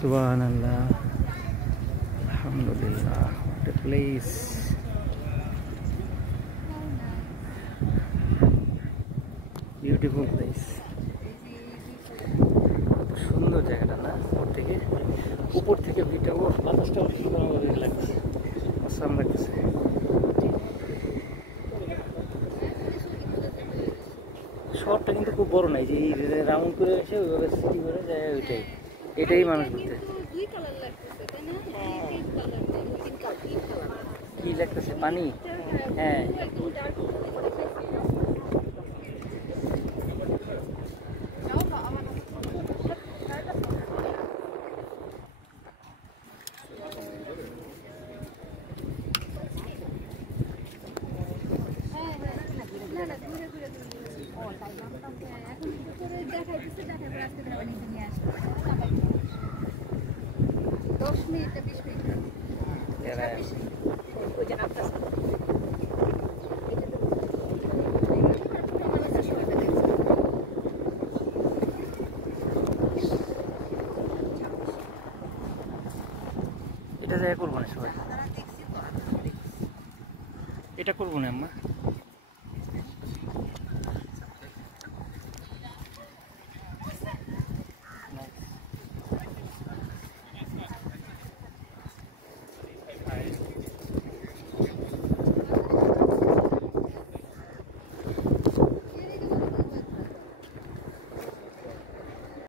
Subhanallah. Alhamdulillah. What a place. Beautiful place. সুন্দর জায়গাটা না? উপর থেকে ভিটা ও বাতাসটা অনেক সুন্দর লাগছে, আসাম লাগছে। শহরটা কিন্তু খুব বড় নাই, যে রাউন্ড করে এসে ওইভাবে সিটি করে যায়, ওইটাই এটাই মানুষ ঘুরতে। কি লাগতেছে? পানি? হ্যাঁ, এটা জায়গা করবো না সবাই, এটা করবো না আম্মা।